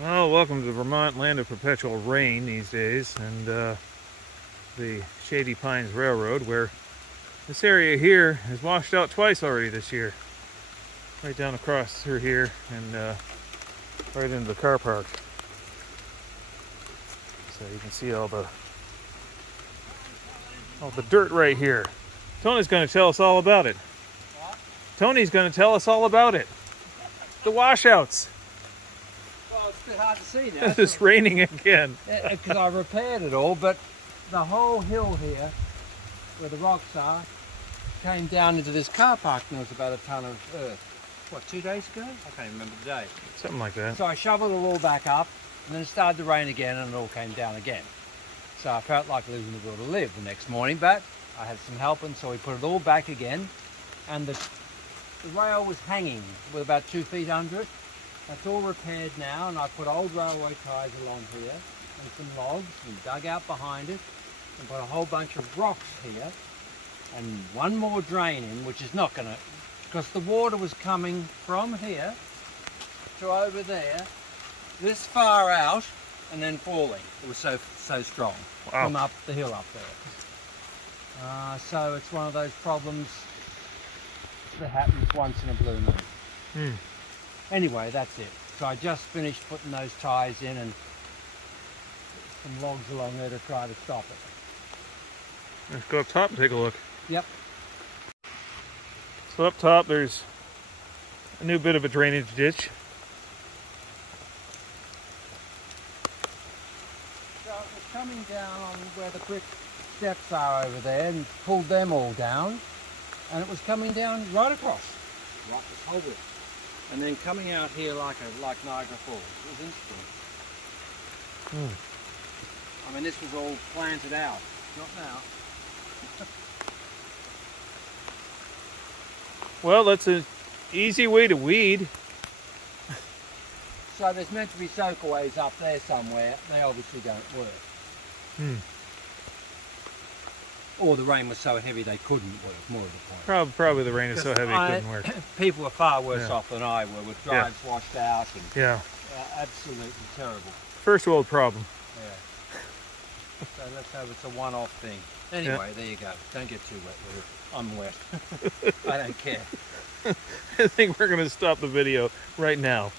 Well, welcome to Vermont, land of perpetual rain these days, and the Shady Pines Railroad, where this area here has washed out twice already this year. Right down across through here and right into the car park. So you can see all the dirt right here. Tony's going to tell us all about it. What? Tony's going to tell us all about it. The washouts. Well, it's a bit hard to see now. It's raining again. Because I repaired it all, but the whole hill here, where the rocks are, came down into this car park and there was about a ton of earth. What, 2 days ago? I can't remember the day. Something like that. So I shoveled it all back up, and then it started to rain again and it all came down again. So I felt like losing the will to live the next morning, but I had some help, and so we put it all back again, and the rail was hanging with about 2 feet under it. That's all repaired now, and I put old railway ties along here and some logs and dug out behind it and put a whole bunch of rocks here and one more drain in, which is not going to, because the water was coming from here to over there, this far out, and then falling. It was so strong. Wow. From up the hill up there. So it's one of those problems that happens once in a blue moon. Anyway, that's it. So I just finished putting those ties in and some logs along there to try to stop it. Let's go up top and take a look. Yep. So up top there's a new bit of a drainage ditch. So it was coming down on where the brick steps are over there and pulled them all down. And it was coming down right across. Right this whole bit. And then coming out here like Niagara Falls. It was interesting. I mean, this was all planted out. Not now. Well, that's an easy way to weed. So there's meant to be soakaways up there somewhere. They obviously don't work. Or the rain was so heavy they couldn't work, more of the point. Probably the rain is so heavy it couldn't work. People were far worse off than I were, with drives washed out and Yeah. Absolutely terrible. First world problem. Yeah. So let's hope it's a one-off thing. Anyway, there you go. Don't get too wet with it. I'm wet. I don't care. I think we're going to stop the video right now.